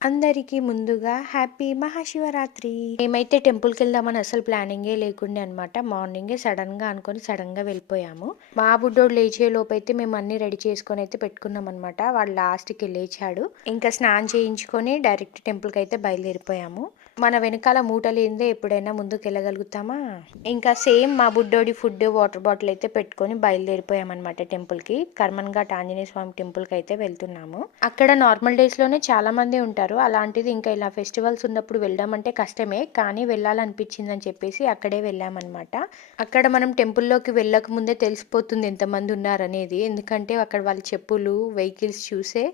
అందరికీ ముందుగా హ్యాపీ మహాశివరాత్రి. మేమైతే టెంపుల్‌కి వెళ్దామని అసలు ప్లానింగే లేకుండే అనమాట. మార్నింగే సడన్‌గా అనుకోని సడన్‌గా వెళ్ళిపోయాము. మా బుడ్డోడు లేచే లోపైతే మేము అన్నీ రెడీ చేసుకొని అయితే పెట్టుకున్నామనమాట. వాడు లాస్ట్‌కి లేచాడు. ఇంకా స్నానం చేయించుకొని డైరెక్ట్ టెంపుల్‌కైతే బయలుదేరిపోయాము. మన వెనకాల మూట లేనిదే ఎప్పుడైనా ముందుకెళ్ళగలుగుతామా? ఇంకా సేమ్ మా బుడ్డోడి ఫుడ్, వాటర్ బాటిల్ అయితే పెట్టుకొని బయలుదేరిపోయామన్నమాట టెంపుల్‌కి. కర్మన్ ఘాట్ ఆంజనేయ స్వామి టెంపుల్‌కి అయితే వెళ్తున్నాము. అక్కడ నార్మల్ డేస్‌లోనే చాలా మంది ఉంటారు. అలాంటిది ఇంకా ఇలా ఫెస్టివల్స్ ఉన్నప్పుడు వెళ్ళడం అంటే కష్టమే. కానీ వెళ్ళాలనిపించిందని చెప్పేసి అక్కడే వెళ్ళామన్నమాట. అక్కడ మనం టెంపుల్‌లోకి వెళ్ళక ముందే తెలిసిపోతుంది ఎంతమంది ఉన్నారనేది. ఎందుకంటే అక్కడ వాళ్ళ చెప్పులు, వెహికల్స్ చూసే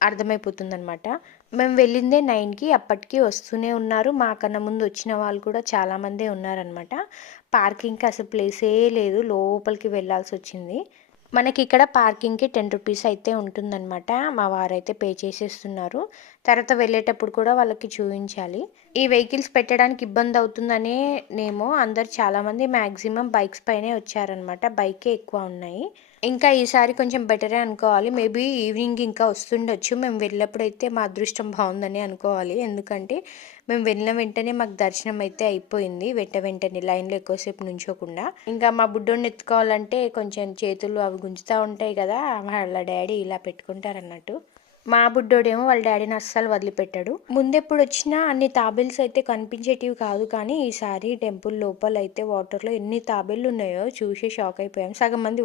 అర్థమైపోతుందనమాట. మేము వెళ్ళిందే 9కి, అప్పటికి వస్తూనే ఉన్నారు. మాకన్నా ముందు వచ్చిన వాళ్ళు కూడా చాలామందే ఉన్నారనమాట. పార్కింగ్‌కి అసలు ప్లేసే లేదు. లోపలికి వెళ్ళాల్సొచ్చింది. మనకి ఇక్కడ పార్కింగ్‌కి 10 రూపీస్ అయితే ఉంటుందనమాట. మా వారైతే పే చేసేస్తున్నారు. తర్వాత వెళ్ళేటప్పుడు కూడా వాళ్ళకి చూయించాలి. ఈ వెహికల్స్ పెట్టడానికి ఇబ్బందవుతుందనేనేమో అందరూ చాలామంది మ్యాక్సిమం బైక్స్ పైనే వచ్చారనమాట. బైకే ఎక్కువ ఉన్నాయి. ఇంకా ఈసారి కొంచెం బెటరే అనుకోవాలి. మేబీ ఈవినింగ్ ఇంకా వస్తుండొచ్చు. మేము వెళ్ళినప్పుడైతే మా అదృష్టం బావుందని అనుకోవాలి. ఎందుకంటే మేము వెళ్ళిన వెంటనే మాకు దర్శనం అయితే అయిపోయింది. వెంటనే లైన్‌లో ఎక్కువసేపు నుంచోకుండా. ఇంకా మా బుడ్డోడిని ఎత్తుకోవాలంటే కొంచెం చేతులు అవి గుంజుతా ఉంటాయి కదా! వాళ్ళ డ్యాడీ ఇలా పెట్టుకుంటారన్నట్టు. మా బుడ్డోడేమో వాళ్ళ డ్యాడీని అస్సలు వదిలిపెట్టాడు. ముందెప్పుడొచ్చినా అన్ని తాబేల్స్ అయితే కనిపించేటివి కాదు, కానీ ఈసారి టెంపుల్ లోపలైతే వాటర్‌లో ఎన్ని తాబేళ్లున్నాయో చూసి షాక్ అయిపోయాం. సగం మంది